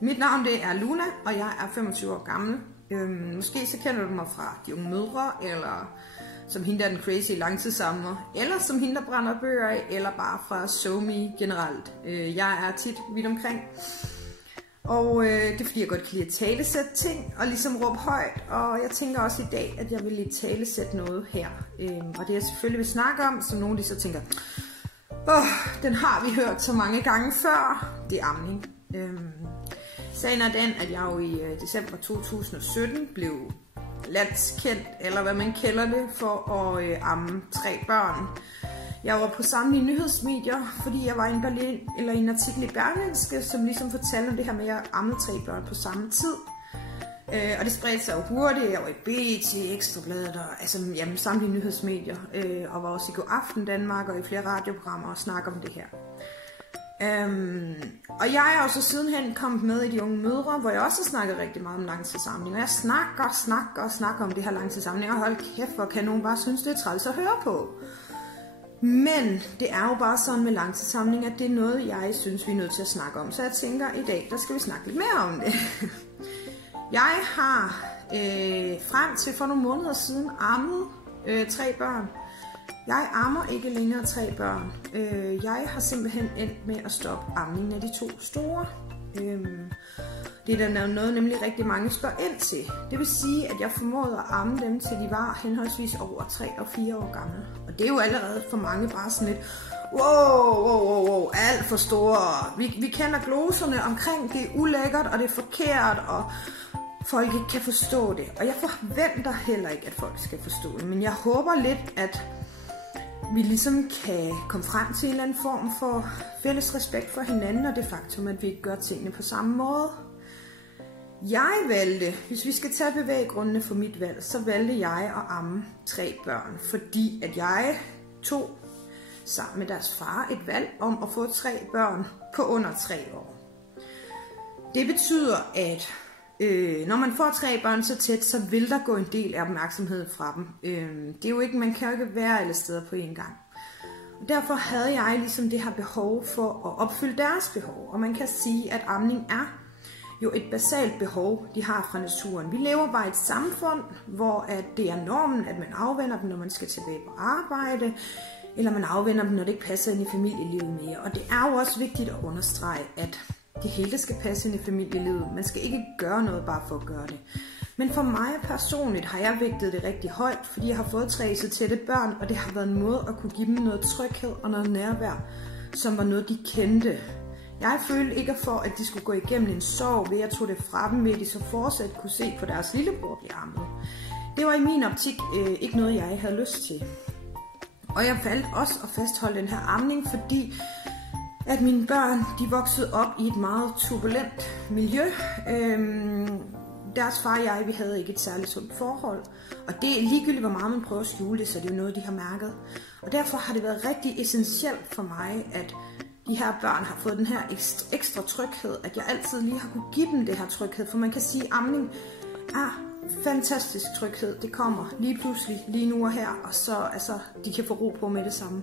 Mit navn det er Luna, og jeg er 25 år gammel. Måske så kender du mig fra De Unge Mødre, eller som hende der den crazy langtidsamler, eller som hende der brænder bøger af, eller bare fra SoMe generelt. Jeg er tit vidt omkring. Og det er fordi jeg godt kan lide at talesætte ting og ligesom råbe højt. Og jeg tænker også i dag, at jeg vil lige talesætte noget her. Og det jeg selvfølgelig vil snakke om, så nogle de så tænker, den har vi hørt så mange gange før. Det er amning. Sagen er den, at jeg jo i december 2017 blev landskendt, eller hvad man kalder det, for at amme 3 børn. Jeg var på samtlige nyhedsmedier, fordi jeg var i en artikel i Berlingske, som ligesom fortalte om det her med at amme 3 børn på samme tid. Og det spredte sig jo hurtigt. Jeg var i BT, Ekstrabladet og altså, samtlige nyhedsmedier, og var også i Godaften Danmark og i flere radioprogrammer og snakke om det her. Og jeg er jo så sidenhen kommet med i De Unge Mødre, hvor jeg også har snakket rigtig meget om langtidssamling. Og jeg snakker om det her langtidssamling, og hold kæft, hvor kan nogen bare synes, det er træls at høre på. Men det er jo bare sådan med langtidssamling, at det er noget, jeg synes, vi er nødt til at snakke om. Så jeg tænker, i dag, der skal vi snakke lidt mere om det. Jeg har frem til for nogle måneder siden ammet 3 børn. Jeg ammer ikke længere 3 børn. Jeg har simpelthen endt med at stoppe amningen af de 2 store. Det er der noget, nemlig rigtig mange spørger ind til. Det vil sige, at jeg formåede at amme dem, til de var henholdsvis over 3 og 4 år gamle. Og det er jo allerede for mange bare sådan lidt, wow, alt for store. Vi kender gloserne omkring, det er ulækkert, og det er forkert, og folk ikke kan forstå det. Og jeg forventer heller ikke, at folk skal forstå det. Men jeg håber lidt, at vi ligesom kan komme frem til en eller anden form for fælles respekt for hinanden, og det faktum, at vi ikke gør tingene på samme måde. Jeg valgte, hvis vi skal tage bevæggrundene for mit valg, så valgte jeg at amme 3 børn, fordi at jeg tog sammen med deres far et valg om at få 3 børn på under 3 år. Det betyder, at når man får 3 børn så tæt, så vil der gå en del af opmærksomhed fra dem. Det er jo ikke, man kan jo ikke være alle steder på en gang. Og derfor havde jeg ligesom det her behov for at opfylde deres behov. Og man kan sige, at amning er jo et basalt behov, de har fra naturen. Vi lever bare i et samfund, hvor at det er normen, at man afvender dem, når man skal tilbage på arbejde, eller man afvender dem, når det ikke passer ind i familielivet mere. Og det er jo også vigtigt at understrege, at det hele skal passe ind i familielivet. Man skal ikke gøre noget bare for at gøre det. Men for mig personligt har jeg vægtet det rigtig højt, fordi jeg har fået 3 så tætte børn, og det har været en måde at kunne give dem noget tryghed og noget nærvær, som var noget, de kendte. Jeg følte ikke for, at de skulle gå igennem en sorg ved at tog det fra dem, ved at de så fortsat kunne se på deres lillebror blive ammet. Det var i min optik ikke noget, jeg havde lyst til. Og jeg valgte også at fastholde den her amning, fordi at mine børn, de voksede op i et meget turbulent miljø. Deres far og jeg, vi havde ikke et særligt sundt forhold. Og det er ligegyldigt, hvor meget man prøver at skjule det, så det er jo noget, de har mærket. Og derfor har det været rigtig essentielt for mig, at de her børn har fået den her ekstra tryghed, at jeg altid lige har kunne give dem det her tryghed. For man kan sige, at amning er fantastisk tryghed. Det kommer lige pludselig, lige nu og her, og så de kan få ro på med det samme.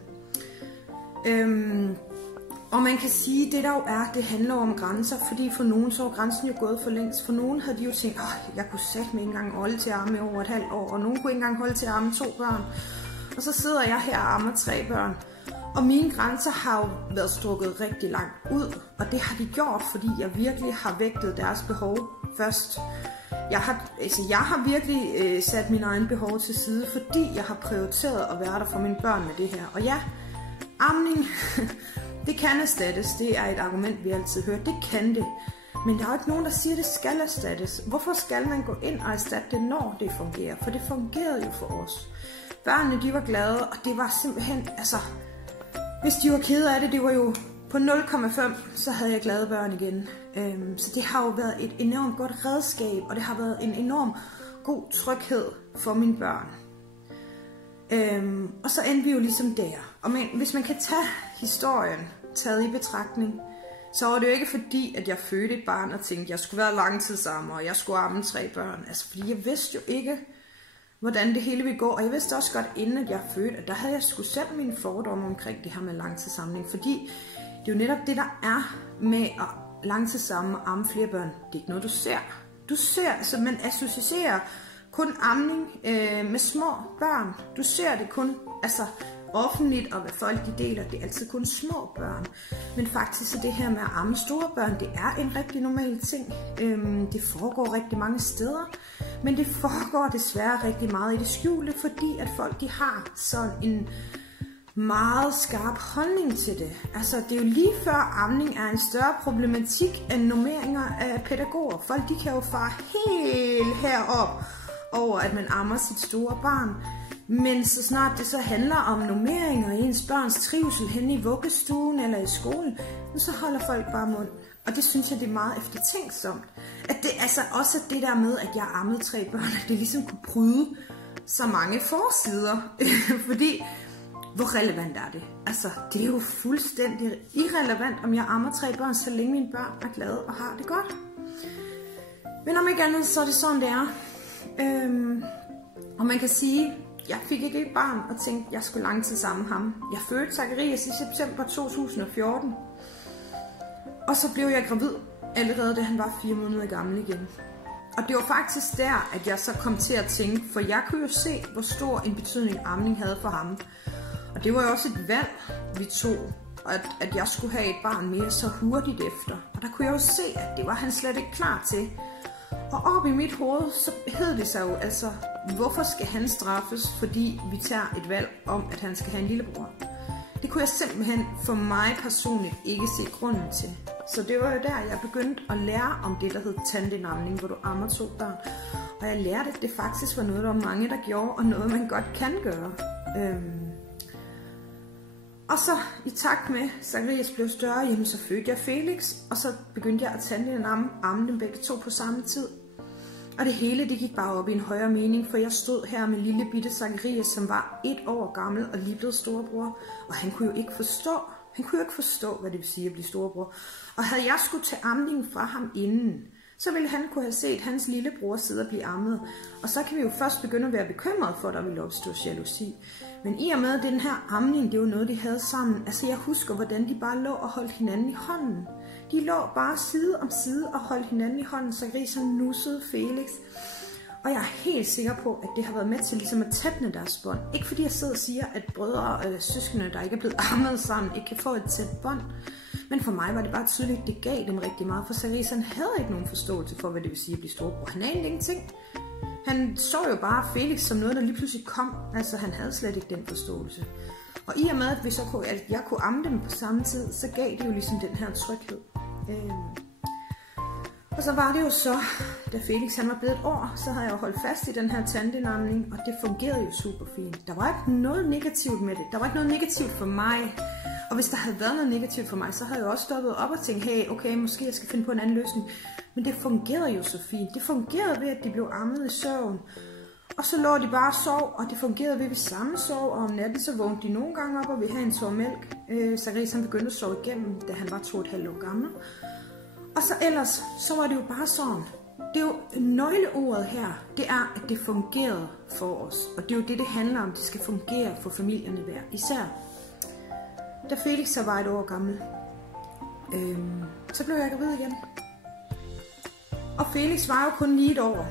Og man kan sige, at det der jo er, det handler om grænser, fordi for nogen så er grænsen jo gået for længst. For nogen havde de jo tænkt, jeg kunne sætte mig ikke engang holde til at amme over et halvt år, og nogen kunne ikke engang holde til at amme 2 børn. Og så sidder jeg her og ammer 3 børn. Og mine grænser har jo været strukket rigtig langt ud, og det har de gjort, fordi jeg virkelig har vægtet deres behov først. Jeg har virkelig sat mine egne behov til side, fordi jeg har prioriteret at være der for mine børn med det her. Og ja, amning, det kan erstattes. Det er et argument, vi altid hører. Det kan det. Men der er jo ikke nogen, der siger, at det skal erstattes. Hvorfor skal man gå ind og erstatte det, når det fungerer? For det fungerede jo for os. Børnene, de var glade, og det var simpelthen, hvis de var kede af det, det var jo på 0,5, så havde jeg glade børn igen. Så det har jo været et enormt godt redskab, og det har været en enorm god tryghed for mine børn. Og så endte vi jo ligesom der. Og hvis man kan tage historien taget i betragtning, så var det jo ikke fordi, at jeg fødte et barn og tænkte, at jeg skulle være langtidsammer, og jeg skulle amme 3 børn. Fordi jeg vidste jo ikke, hvordan det hele ville gå. Og jeg vidste også godt, inden at jeg fødte, at der havde jeg sgu selv mine fordomme omkring det her med langtidsamling. Fordi det er jo netop det, der er med at langtidsamme og amme flere børn. Det er ikke noget, du ser. Du ser, altså man associerer kun amning med små børn. Du ser det kun, altså offentligt, og hvad folk de deler, det er altid kun små børn. Men faktisk er det her med at amme store børn, det er en rigtig normal ting. Det foregår rigtig mange steder, men det foregår desværre rigtig meget i det skjulte, fordi at folk de har sådan en meget skarp holdning til det. Altså det er jo lige før amning er en større problematik end normeringer af pædagoger. Folk de kan jo fare helt herop over, at man ammer sit store barn. Men så snart det så handler om normeringer og ens børns trivsel henne i vuggestuen eller i skolen, så holder folk bare mund. Og det synes jeg, det er meget eftertænksomt. At det altså også det der med, at jeg ammede 3 børn, at det ligesom kunne bryde så mange forsider. Fordi, hvor relevant er det? Altså, det er jo fuldstændig irrelevant, om jeg ammer 3 børn, så længe mine børn er glade og har det godt. Men om ikke andet, så er det sådan, det er. Og man kan sige, jeg fik ikke et barn og tænkte, jeg skulle langtidsamme ham. Jeg fødte Zacharias i september 2014. Og så blev jeg gravid allerede, da han var 4 måneder gammel igen. Og det var faktisk der, at jeg så kom til at tænke, for jeg kunne jo se, hvor stor en betydning amning havde for ham. Og det var jo også et valg, vi tog, at jeg skulle have et barn mere så hurtigt efter. Og der kunne jeg jo se, at det var han slet ikke klar til. Og op i mit hoved, så hed det sig jo altså, hvorfor skal han straffes, fordi vi tager et valg om, at han skal have en lillebror. Det kunne jeg simpelthen for mig personligt ikke se grunden til. Så det var jo der, jeg begyndte at lære om det, der hed tandemamning, hvor du ammer 2 børn. Og jeg lærte, at det faktisk var noget, der var mange, der gjorde, og noget, man godt kan gøre. Og så i takt med, at Zacharias blev større, jamen, så fødte jeg Felix, og så begyndte jeg at amme dem begge 2 på samme tid. Og det hele, det gik bare op i en højere mening, for jeg stod her med lille bitte Zacharias, som var 1 år gammel og lige blevet storebror, og han kunne jo ikke forstå, hvad det vil sige at blive storebror. Og havde jeg skulle tage amningen fra ham inden, så ville han kunne have set hans lillebror sidde og blive ammet. Og så kan vi jo først begynde at være bekymrede for, at der ville opstå jalousi. Men i og med, at den her amning, det var noget, de havde sammen. Altså jeg husker, hvordan de bare lå og holdt hinanden i hånden. De lå bare side om side og holdt hinanden i hånden, så Ries nussede Felix. Og jeg er helt sikker på, at det har været med til ligesom at tætne deres bånd. Ikke fordi jeg sidder og siger, at brødre og søskende, der ikke er blevet ammet sammen, ikke kan få et tæt bånd. Men for mig var det bare tydeligt, at det gav dem rigtig meget, for Zacharias havde ikke nogen forståelse for, hvad det vil sige at blive storebror. Han anede ingenting. Han så jo bare Felix som noget, der lige pludselig kom. Altså han havde slet ikke den forståelse. Og i og med, at jeg kunne amme dem på samme tid, så gav det jo ligesom den her tryghed. Og så var det jo så, da Felix han var blevet 1 år, så havde jeg jo holdt fast i den her tandemamning, og det fungerede jo super fint. Der var ikke noget negativt med det. Der var ikke noget negativt for mig. Og hvis der havde været noget negativt for mig, så havde jeg også stoppet op og tænkt, hey, okay, måske jeg skal finde på en anden løsning. Men det fungerede jo så fint. Det fungerede ved, at de blev ammet i søvn. Og så lå de bare og sov, og det fungerede ved, at vi sammen sov, og om natten så vågnede de nogle gange op og ville have en tår mælk. Zacharias han begyndte at sove igennem, da han var 2,5 år gammel. Og så ellers, så var det jo bare sådan. Det er jo nøgleordet her, det er, at det fungerede for os. Og det er jo det handler om, det skal fungere for familierne hver især. Da Felix så var 1 år gammel, så blev jeg gravid igen. Og Felix var jo kun lige 1 år,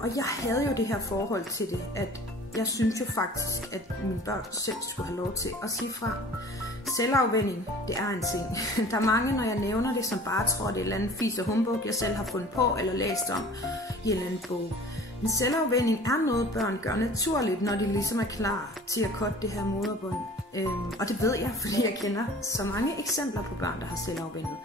og jeg havde jo det her forhold til det, at jeg synes jo faktisk, at mine børn selv skulle have lov til at sige fra. Selvafvænning, det er en ting. Der er mange, når jeg nævner det, som bare tror, det er et eller andet fis og humbug, jeg selv har fundet på eller læst om i en eller anden bog. Men selvafvænning er noget, børn gør naturligt, når de ligesom er klar til at cutte det her moderbånd. Og det ved jeg, fordi jeg kender så mange eksempler på børn, der har selvafvænnet.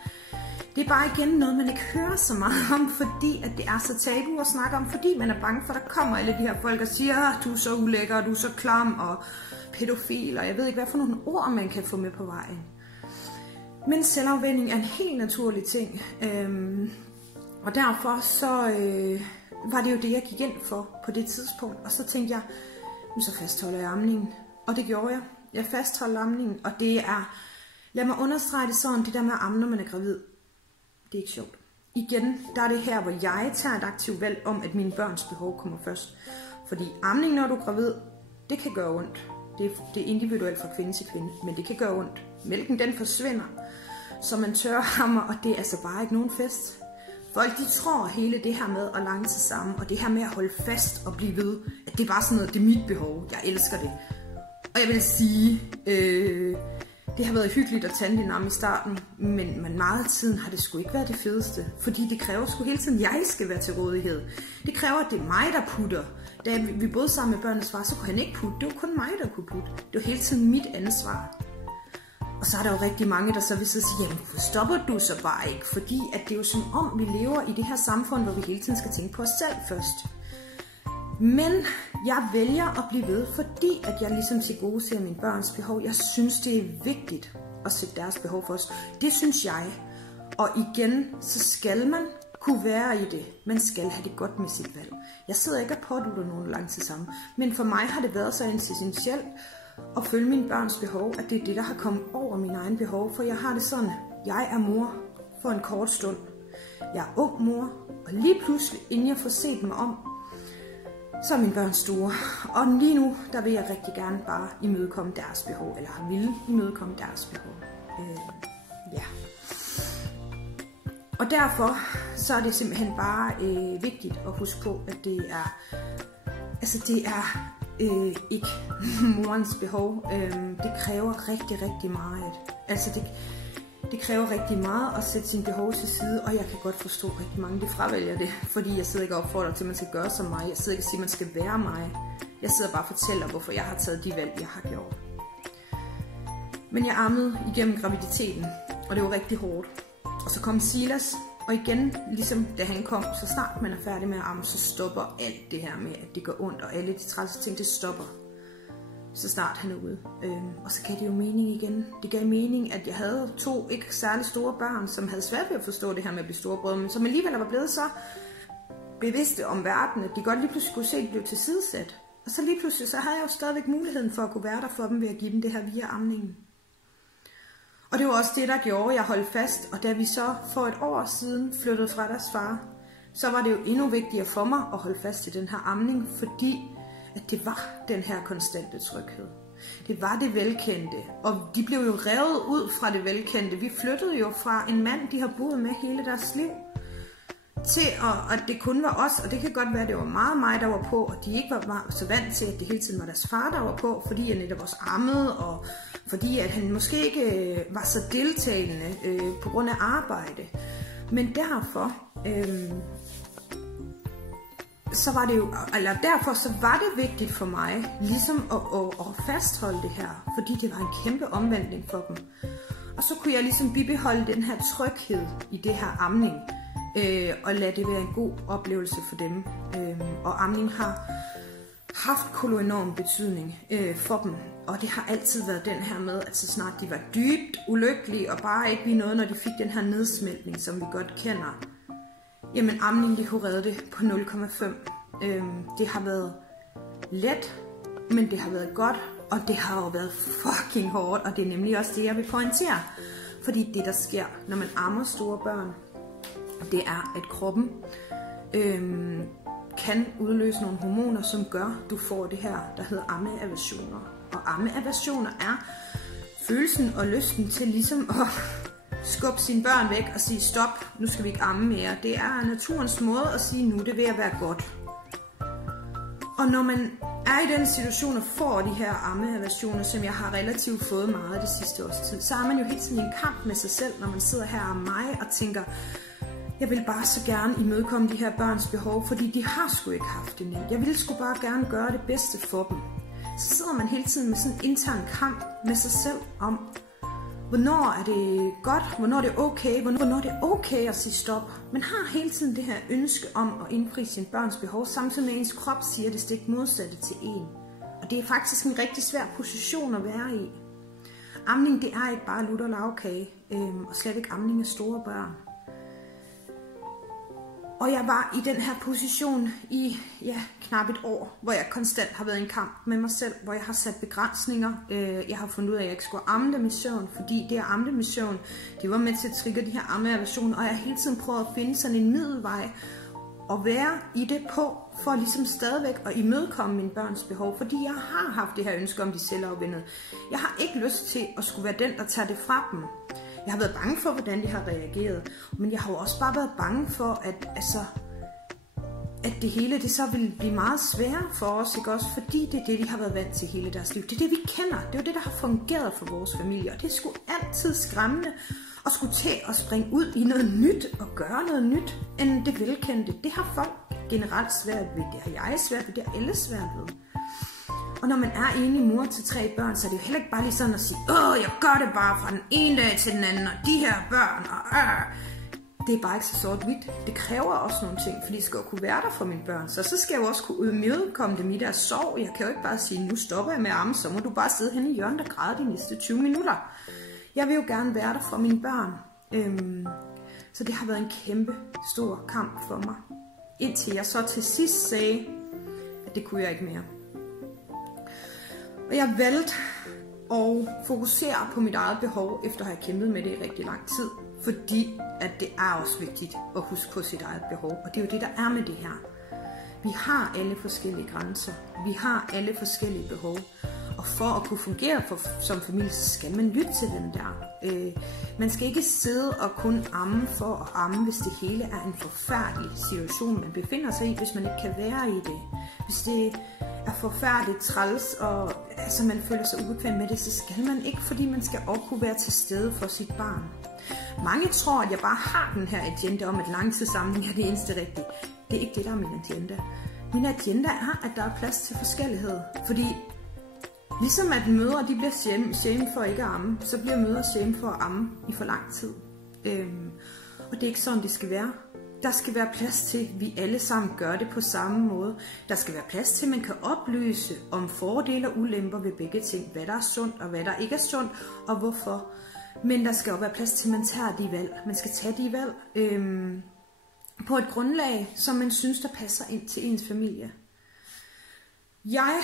Det er bare igen noget, man ikke hører så meget om, fordi at det er så tabu at snakke om, fordi man er bange for, at der kommer alle de her folk og siger, du er så ulækker, du er så klam og pædofil, og jeg ved ikke, hvad for nogle ord, man kan få med på vejen. Men selvafvænning er en helt naturlig ting, og derfor så var det jo det, jeg gik ind for på det tidspunkt, og så tænkte jeg, så fastholder jeg amningen, og det gjorde jeg. Jeg fastholder amningen, og det er, lad mig understrege det sådan, det der med at amme, når man er gravid, det er ikke sjovt. Igen, der er det her, hvor jeg tager et aktivt valg om, at mine børns behov kommer først. Fordi amning, når du er gravid, det kan gøre ondt. Det er individuelt fra kvinde til kvinde, men det kan gøre ondt. Mælken, den forsvinder. så man tørhammer, og det er altså bare ikke nogen fest. Folk, de tror hele det her med at lange sig sammen, og det her med at holde fast og blive ved, at det er bare sådan noget, det er mit behov. Jeg elsker det. Og jeg vil sige, det har været hyggeligt at tage din arm i starten, men meget af tiden har det sgu ikke været det fedeste. Fordi det kræver sgu hele tiden, at jeg skal være til rådighed. Det kræver, at det er mig, der putter. Da vi boede sammen med børnenes far, så kunne han ikke putte. Det var kun mig, der kunne putte. Det var hele tiden mit ansvar. Og så er der jo rigtig mange, der så vil sige, jamen hvorfor stopper du så bare ikke? Fordi at det er jo som om, vi lever i det her samfund, hvor vi hele tiden skal tænke på os selv først. Men jeg vælger at blive ved, fordi at jeg ligesom tilgodeser mine børns behov. Jeg synes, det er vigtigt at sætte deres behov for os. Det synes jeg. Og igen, så skal man kunne være i det. Man skal have det godt med sit valg. Jeg sidder ikke og pådutter nogen lang tid sammen. Men for mig har det været så essentielt at følge mine børns behov, at det er det, der har kommet over mine egne behov. For jeg har det sådan, jeg er mor for en kort stund. Jeg er ung mor, og lige pludselig, inden jeg får set mig om, så er mine børn store. Og lige nu, der vil jeg rigtig gerne bare imødekomme deres behov, eller vil imødekomme deres behov. Ja. Og derfor, så er det simpelthen bare vigtigt at huske på, at det er, ikke morens behov. Det kræver rigtig, rigtig meget. Altså det kræver rigtig meget at sætte sine behov til side, og jeg kan godt forstå rigtig mange, de fravælger det, fordi jeg sidder ikke og opfordrer til, at man skal gøre som mig. Jeg sidder ikke og siger, at man skal være mig. Jeg sidder bare og fortæller, hvorfor jeg har taget de valg, jeg har gjort. Men jeg ammede igennem graviditeten, og det var rigtig hårdt. Og så kom Silas, og igen, ligesom da han kom, så snart man er færdig med at amme, så stopper alt det her med, at det gør ondt, og alle de trælse ting, det stopper, så snart han er ude. Og så gav det jo mening igen. Det gav mening, at jeg havde 2 ikke særlig store børn, som havde svært ved at forstå det her med at blive storebrødre, men som alligevel var blevet så bevidste om verden, at de godt lige pludselig kunne se, at de blev tilsidesat. Og så lige pludselig, så havde jeg jo stadigvæk muligheden for at kunne være der for dem ved at give dem det her via amningen. Og det var også det, der gjorde, at jeg holdt fast, og da vi så for et år siden flyttede fra deres far, så var det jo endnu vigtigere for mig at holde fast i den her amning, fordi at det var den her konstante tryghed. Det var det velkendte, og de blev jo revet ud fra det velkendte. Vi flyttede jo fra en mand, de har boet med hele deres liv, til at det kun var os, og det kan godt være, at det var meget mig, der var på, og de ikke var så vant til, at det hele tiden var deres far, der var på, fordi jeg netop også ammede, og fordi at han måske ikke var så deltagende på grund af arbejde. Men derfor, derfor så var det vigtigt for mig, ligesom at fastholde det her, fordi det var en kæmpe omvæltning for dem. Og så kunne jeg ligesom bibeholde den her tryghed i det her amning, og lade det være en god oplevelse for dem. Og amning har haft koloenorm betydning for dem, og det har altid været den her med, at så snart de var dybt ulykkelige, og bare ikke lige noget, når de fik den her nedsmeltning, som vi godt kender, jamen amning, det kunne redde det på 0,5. Det har været let, men det har været godt, og det har jo været fucking hårdt, og det er nemlig også det, jeg vil pointere. Fordi det, der sker, når man ammer store børn, det er, at kroppen kan udløse nogle hormoner, som gør, at du får det her, der hedder ammeaversioner. Og ammeaversioner er følelsen og lysten til ligesom at skubbe sine børn væk og sige, stop, nu skal vi ikke amme mere. Det er naturens måde at sige, nu er det ved at være godt. Og når man er i den situation og får de her ammeaversioner, som jeg har relativt fået meget det sidste års tid, så er man jo helt sådan i en kamp med sig selv, når man sidder her og mig og tænker, jeg vil bare så gerne imødekomme de her børns behov, fordi de har sgu ikke haft det nemt. Jeg vil sgu bare gerne gøre det bedste for dem. Så sidder man hele tiden med sådan en intern kamp med sig selv om, hvornår er det godt, hvornår er det okay, hvornår er det okay at sige stop. Man har hele tiden det her ønske om at indfri sine børns behov, samtidig med ens krop siger det stik modsatte til en. Og det er faktisk en rigtig svær position at være i. Amning, det er ikke bare lutter lavkage, og slet ikke amning af store børn. Og jeg var i den her position i knap et år, hvor jeg konstant har været i en kamp med mig selv, hvor jeg har sat begrænsninger. Jeg har fundet ud af, at jeg ikke skulle amme dem i søvn, fordi det at amme dem i søvn, det var med til at trigge de her ammeaversioner, og jeg har hele tiden prøvet at finde sådan en middelvej og være i det på, for ligesom stadigvæk at imødekomme mine børns behov, fordi jeg har haft det her ønske om de selvafvindede. Jeg har ikke lyst til at skulle være den, der tager det fra dem. Jeg har været bange for, hvordan de har reageret. Men jeg har jo også bare været bange for, at det hele det så vil blive meget sværere for os, ikke også? Fordi det er det, de har været vant til hele deres liv. Det er det, vi kender. Det er jo det, der har fungeret for vores familie. Og det er sgu altid skræmmende at skulle til at springe ud i noget nyt og gøre noget nyt end det velkendte. Det har folk generelt svært ved. Det har jeg svært ved. Det har alle svært ved. Og når man er enig mor til 3 børn, så er det jo heller ikke bare lige sådan at sige, jeg gør det bare fra den ene dag til den anden, og de her børn, Det er bare ikke så sort-hvidt. Det kræver også nogle ting, fordi jeg skal jo kunne være der for mine børn. Så skal jeg jo også kunne imødekomme dem i deres sorg. Jeg kan jo ikke bare sige, nu stopper jeg med at amme, så må du bare sidde henne i hjørnet og græde de næste 20 minutter. Jeg vil jo gerne være der for mine børn. Så det har været en kæmpe stor kamp for mig. Indtil jeg så til sidst sagde, at det kunne jeg ikke mere. Og jeg valgte at fokusere på mit eget behov, efter at have kæmpet med det i rigtig lang tid. Fordi at det er også vigtigt at huske på sit eget behov. Og det er jo det, der er med det her. Vi har alle forskellige grænser. Vi har alle forskellige behov. Og for at kunne fungere som familie, så skal man lytte til den der. Man skal ikke sidde og kun amme for at amme, hvis det hele er en forfærdelig situation, man befinder sig i, hvis man ikke kan være i det. Hvis det er forfærdeligt træls, og altså, man føler sig ubekvem med det, så skal man ikke, fordi man skal også kunne være til stede for sit barn. Mange tror, at jeg bare har den her agenda om, at langtidssamling er det eneste rigtige. Det er ikke det, der er min agenda. Min agenda er, at der er plads til forskellighed. Fordi ligesom at mødre de bliver shamed for ikke at amme, så bliver mødre shamed for at amme i for lang tid. Og det er ikke sådan, det skal være. Der skal være plads til, at vi alle sammen gør det på samme måde. Der skal være plads til, at man kan oplyse om fordele og ulemper ved begge ting. Hvad der er sundt og hvad der ikke er sundt, og hvorfor. Men der skal jo være plads til, at man tager de valg. Man skal tage de valg på et grundlag, som man synes, der passer ind til ens familie. Jeg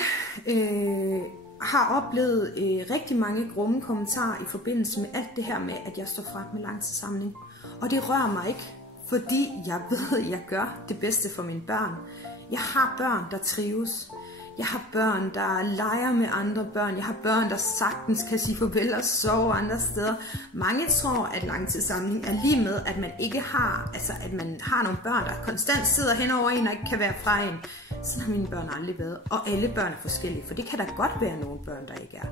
har oplevet rigtig mange grumme kommentarer i forbindelse med alt det her med, at jeg står frem med langtidssamling. Og det rører mig ikke, fordi jeg ved, at jeg gør det bedste for mine børn. Jeg har børn, der trives. Jeg har børn, der leger med andre børn. Jeg har børn, der sagtens kan sige farvel og sove andre steder. Mange tror, at langtidssamling er lige med, at man ikke har, altså at man har nogle børn, der konstant sidder hen over en og ikke kan være fra en. Sådan har mine børn aldrig været. Og alle børn er forskellige, for det kan der godt være nogle børn, der ikke er,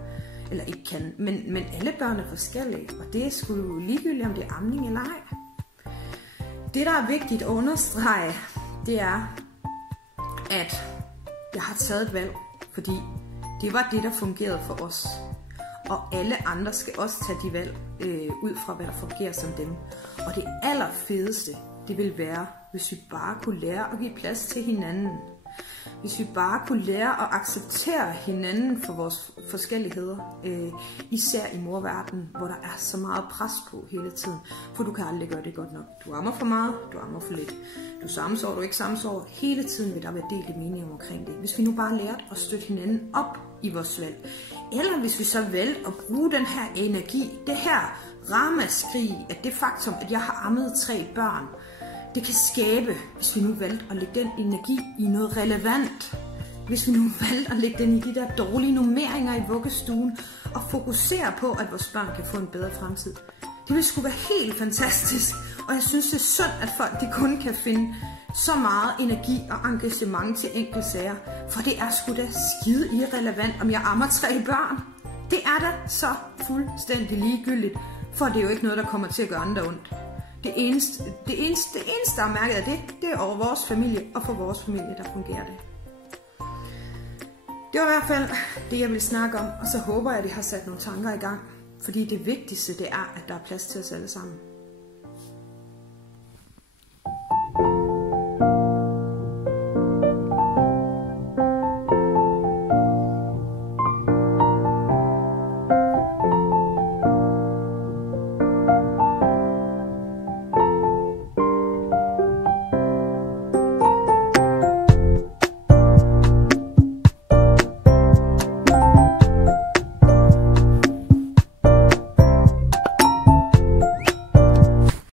eller ikke kan. Men alle børn er forskellige, og det er sgu ligegyldigt, om det er amning eller ej. Det, der er vigtigt at understrege, det er, at jeg har taget et valg, fordi det var det, der fungerede for os. Og alle andre skal også tage de valg ud fra, hvad der fungerer som dem. Og det allerfedeste, det vil være, hvis vi bare kunne lære at give plads til hinanden. Hvis vi bare kunne lære at acceptere hinanden for vores forskelligheder. Især i morverdenen, hvor der er så meget pres på hele tiden. For du kan aldrig gøre det godt nok. Du ammer for meget, du ammer for lidt. Du samsover, du ikke samsover. Hele tiden vil der være delte meninger omkring det. Hvis vi nu bare lærte at støtte hinanden op i vores valg. Eller hvis vi så valgte at bruge den her energi, det her ramaskrig, at det faktum, at jeg har ammet 3 børn, det kan skabe, hvis vi nu valgte at lægge den energi i noget relevant. Hvis vi nu valgte at lægge den i de der dårlige nummeringer i vuggestuen, og fokusere på, at vores børn kan få en bedre fremtid. Det ville sgu være helt fantastisk, og jeg synes, det er synd, at folk de kun kan finde så meget energi og engagement til enkelte sager, for det er sgu da skide irrelevant, om jeg ammer 3 børn. Det er da så fuldstændig ligegyldigt, for det er jo ikke noget, der kommer til at gøre andre ondt. Det eneste, der er mærket af det er over vores familie, og for vores familie, der fungerer det. Det var i hvert fald det, jeg ville snakke om, og så håber jeg, at det har sat nogle tanker i gang. Fordi det vigtigste, det er, at der er plads til os alle sammen.